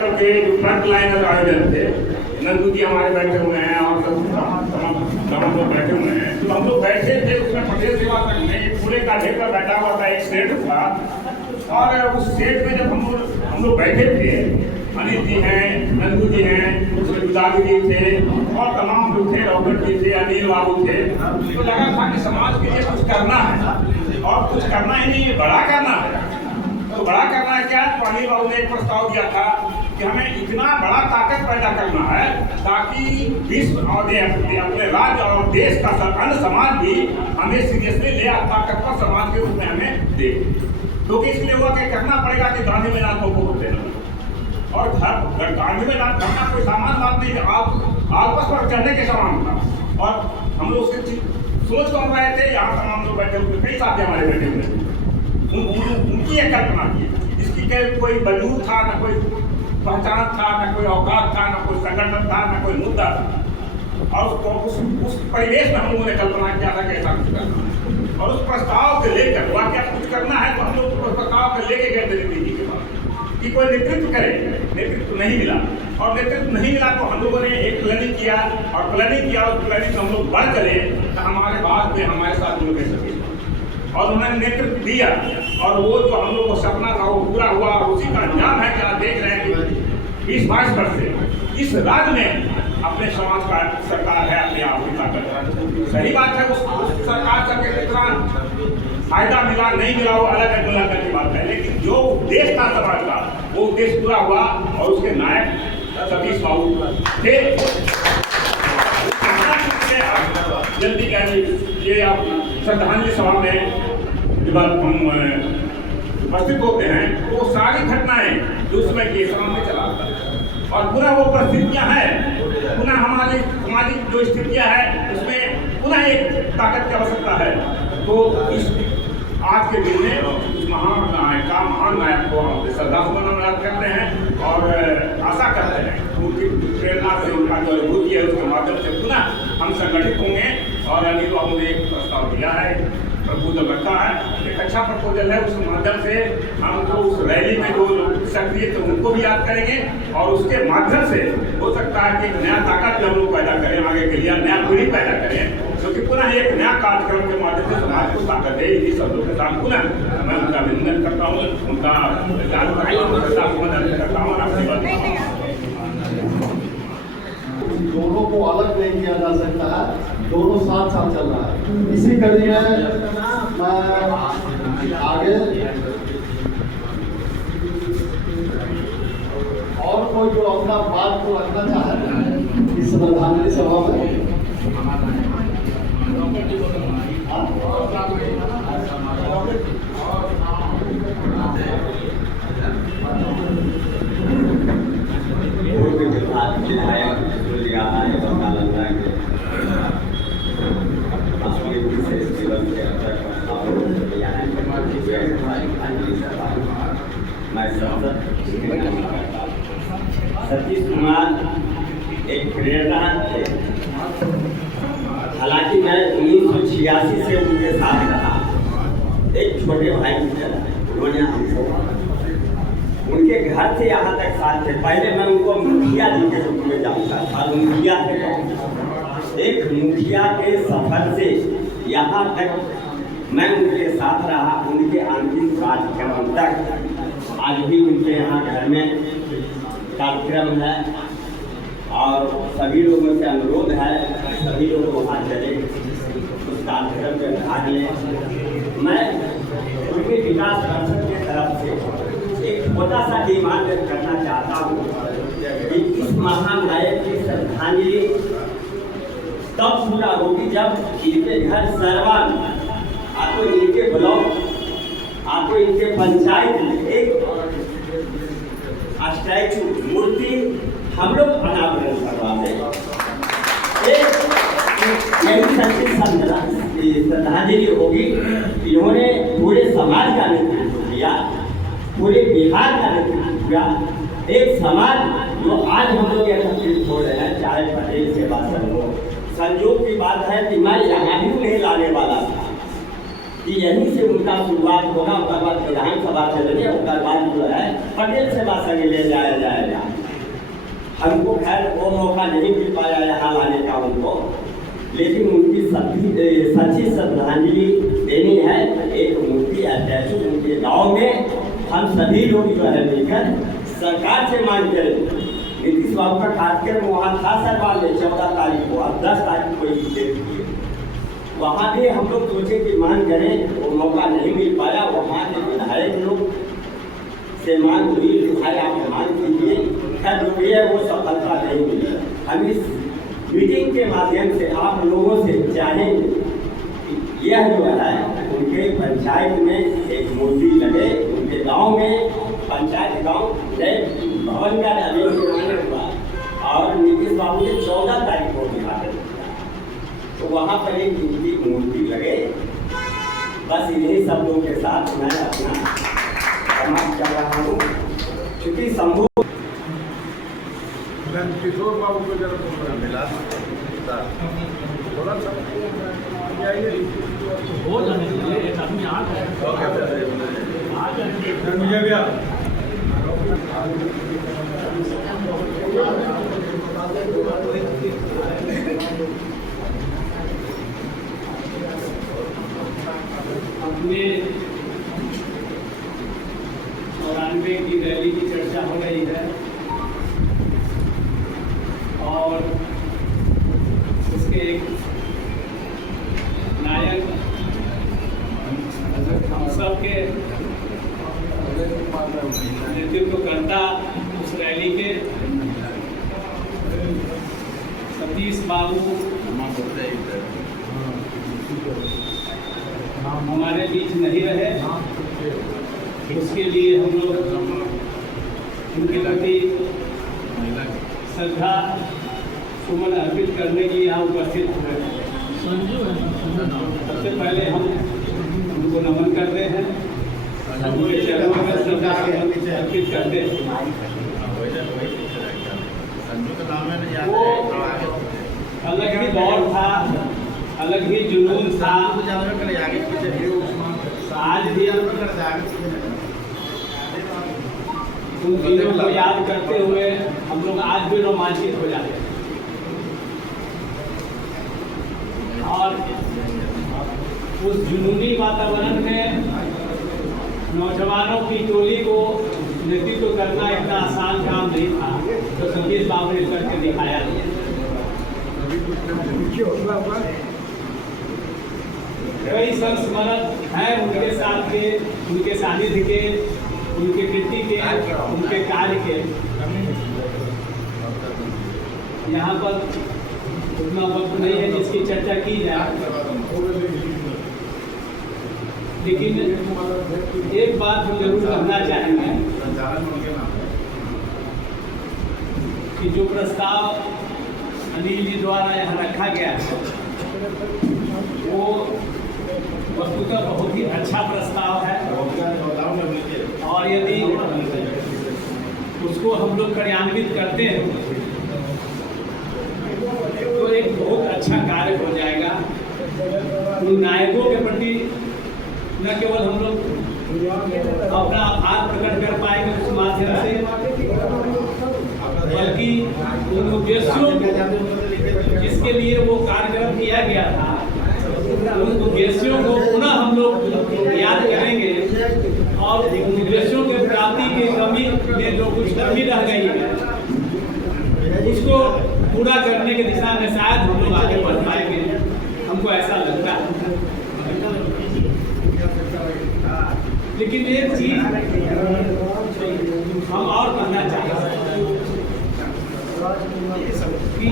के जो front liner आयोजन थे, नंदू जी हमारे बैठे हुए हैं और सब लोग बैठे हुए हैं। तो हम लोग बैठे थे, उसमें पटेल सेवा संघ में एक पूरे का ढेर बैठा हुआ था, एक सेट था। और उस सेट में जब हम लोग बैठे थे, अनिल जी हैं, नंदू जी हैं, उसमें गुलाबी जी थे और तमाम लोग थे, रॉबर्ट जी थे, अनिल बाबू थे। तो लगा था कि समाज के लिए कुछ करना है और कुछ करना ही नहीं, बड़ा करना है। तो बड़ा करना है क्या? तो अनिल बाबू ने एक प्रस्ताव दिया था कि हमें इतना बड़ा ताकत पैदा करना है ताकि विश्व और अपने राज्य और देश का अन्य समाज भी हमें सीरियसली ले, ताकतवर समाज के रूप में हमें दे। तो इसके लिए हुआ कि करना पड़ेगा कि गांधी मैदान को वोट देना। और गांधी मैदान करना कोई सामान्य बात नहीं, आपस पर चढ़ने के समान था। और हम लोग उसकी सोच कर रहे थे, यहाँ तमाम लोग बैठे हुए, कई साथी हमारे बैठे हुए, उनकी एक कल्पना की, इसकी कोई वजूद था, न कोई पहचान था, न कोई औकात था, न कोई संगठन था, न कोई मुद्दा था। और उस परिवेश में हम लोगों ने कल्पना किया था कि ऐसा कुछ करना है। और उस प्रस्ताव को लेकर वाकई कुछ करना है, तो हम लोग उस प्रस्ताव को लेके गए दिल्ली जी के पास कि कोई नेतृत्व करे। नेतृत्व नहीं मिला, और नेतृत्व नहीं मिला तो हम लोगों ने एक प्लानिंग किया, और प्लानिंग किया, उस प्लानिंग से हम लोग बढ़ चले तो हमारे बाद में हमारे साथ जुड़ गए सके और उन्होंने नेतृत्व दिया। और वो जो हम लोग को सपना था वो पूरा हुआ, और उसी का अंजाम है कि आप देख रहे हैं कि 20-22 वर्ष से इस राज्य में अपने समाज का सरकार है, अपने आप की ताकत। सही बात है, उस सरकार का कितना फायदा मिला नहीं मिला वो अलग मुलाकात की बात है, लेकिन जो उद्देश्य था समाज का वो उद्देश्य पूरा हुआ। और उसके नायक सतीश बाबू थे। जल्दी कहेंगे ये आप श्रद्धांजलि सभा में जब हम उपस्थित होते हैं तो वो सारी घटनाएं जो उसमें के सामने चला और पुनः वो परिस्थितियां हैं, पुनः हमारी सामाजिक जो स्थितियां हैं उसमें पुनः एक ताकत की आवश्यकता है। तो इस आज के दिन में इस महान नायक को हम श्रद्धासुमन याद करते हैं और आशा करते हैं उनकी प्रेरणा से, उनका जो अनुभूति है उसके माध्यम से पुनः हम संगठित होंगे। और अनिल बाबू ने एक प्रस्ताव दिया है, प्रपोजल रखा है, एक अच्छा प्रपोजल है। उस माध्यम से हमको उस रैली में जो सक्रिय थे उनको भी याद करेंगे और उसके माध्यम से हो सकता है कि एक नया ताकत भी हम लोग पैदा करें, आगे के लिए नया पीढ़ी पैदा करें, क्योंकि पुनः एक नया कार्यक्रम के माध्यम से समाज को ताकत दे। इसी शब्दों के साथ पुनः मैं उनका अभिनंदन करता हूँ, उनका करता हूँ और आपसे दोनों को अलग नहीं किया जा सकता है, दोनों साथ साथ चल रहा है। इसी कड़ी में मैं आगे और कोई जो अपना बात को रखना चाहे इस श्रद्धांजलि सभा में सतीश कुमार एक प्रेरणा थे। हालांकि मैं 1986 से उनके साथ रहा, एक छोटे भाई की तरह उन्होंने हमको उनके घर से यहाँ तक साथ थे। पहले मैं उनको मुखिया जी के रूप में जानता था, मुखिया थे। एक मुखिया के सफर से यहाँ तक मैं उनके साथ रहा, उनके अंतिम कार्यक्रम तक। आज भी उनके यहाँ घर में कार्यक्रम है और सभी लोगों से अनुरोध है सभी लोग वहाँ चले, उस कार्यक्रम में भाग लें। मैं उनके विकास दर्शन की तरफ से एक छोटा सा डिमांड करना चाहता हूँ कि इस महान नायक की श्रद्धांजलि तब पूरा होगी जब इनके घर सर्वान आपको इनके ब्लॉक, आपको इनके पंचायत एक स्टैचू मूर्ति हम लोग अनावरण करवा दें। यही श्रद्धांजलि होगी। इन्होंने पूरे समाज का नेतृत्व किया, पूरे बिहार का नेतृत्व किया। एक समाज जो आज हम लोग एकत्रित हो रहे हैं, चाहे पटेल सेवा संघ हो। संयोग की बात है कि मैं यहाँ भी उन्हें लाने वाला था कि यहीं से उनका शुरुआत होगा, उसके बाद विधानसभा चलेंगे, उसके बाद जो है पटेल सेवा संघ ले जाया जाएगा। हमको खैर वो मौका नहीं मिल पाया यहाँ लाने का उनको, लेकिन उनकी सच्ची श्रद्धांजलि देनी है। एक मूर्ति स्टैचू उनके गांव में हम सभी लोग जो है मिलकर सरकार से मांग करें। नीतीश बाबू का कार्यक्रम वहाँ था सरकार ने 14 तारीख को, अब 10 तारीख को ही डेट की, वहाँ भी हम लोग सोचे कि मांग करें, वो मौका नहीं मिल पाया। वहाँ के विधायक लोग से मांग हुई कि भाई आप मांग कीजिए, खैर जो भी है वो सफलता नहीं मिली। हम इस मीटिंग के माध्यम से आप लोगों से चाहेंगे कि यह जो है उनके पंचायत में एक मूर्ति लगे, उनके गांव में पंचायत गांव नए भवन का निर्माण हुआ और नीतीश बाबू ने 14 तारीख को उद्घाटन किया, तो वहाँ पर एक इनकी मूर्ति लगे। बस इन्हीं शब्दों के साथ मैं अपना समाप्त कर रहा हूँ। क्योंकि शंभू किशोर बाबू को जरा मिला थोड़ा सा हो जाने दीजिए, आदमी आ गए। मुझे भी अपने 94 की रैली की चर्चा हो रही है और उसके एक नायक हम सबके नेतृत्वकर्ता उस रैली के सतीश बाबू हमारे बीच नहीं रहे, उसके लिए हम लोग उनके प्रति श्रद्धा सुमन अर्पित करने के लिए यहाँ उपस्थित हुए। सबसे पहले हम उनको नमन करते हैं, उनके चरणों में श्रद्धा अर्पित करते हैं। वो अलग ही दौर था, अलग ही जुनून था। आज भी उन दिनों को याद करते हुए हम लोग आज भी रोमांचित हो जाते हैं और उस जुनूनी वातावरण में नौजवानों की टोली को नेतृत्व करना इतना आसान काम नहीं था, तो सतीश बाबू ने करके दिखाया। कई संस्मरण हैं उनके साथ के, उनके सानिध्य के, उनके कृति के, उनके कार्य के। यहाँ पर उतना वक्त नहीं है जिसकी चर्चा की जाए, लेकिन एक बात हम जरूर कहना चाहेंगे कि जो प्रस्ताव अनिल जी द्वारा यहाँ रखा गया है वो वस्तुतः बहुत ही अच्छा प्रस्ताव है और यदि उसको हम लोग कार्यान्वित करते हैं तो एक बहुत अच्छा कार्य हो जाएगा। उन नायकों के प्रति न केवल हम लोग अपना आभार प्रकट कर पाएंगे उस माध्यम से, बल्कि उन उद्देश्यों जिसके लिए वो कार्यक्रम किया गया था, उन उद्देश्यों को पुनः हम लोग याद करेंगे और उद्देश्यों के प्राप्ति की कमी में जो कुछ कमी रह गई है उसको पूरा करने की दिशा में शायद हम लोग आगे बढ़ पाएंगे, हमको ऐसा लगता है। लेकिन एक चीज हम और कहना चाहते हैं कि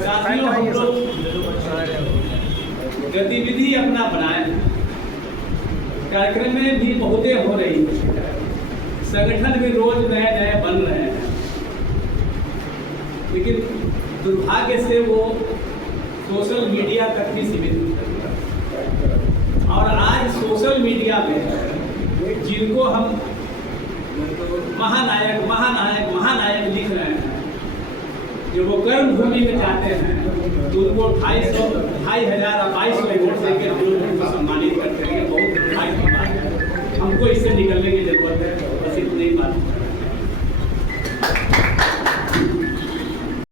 साथियों हम लोग गतिविधि अपना बनाए, कार्यक्रम में भी बहुते हो रही है, संगठन भी रोज नए नए बन रहे हैं, लेकिन दुर्भाग्य से वो सोशल मीडिया तक ही सीमित है। और आज सोशल मीडिया में जिनको हम महानायक महानायक महानायक लिख रहे हैं, जो वो कर्म भूमि में जाते हैं तो उनको 2,500 और 2,200 वोट देकर उनको सम्मानित करते हैं। बहुत दुर्भाग्य की बात है, हमको इससे निकलने की जरूरत है।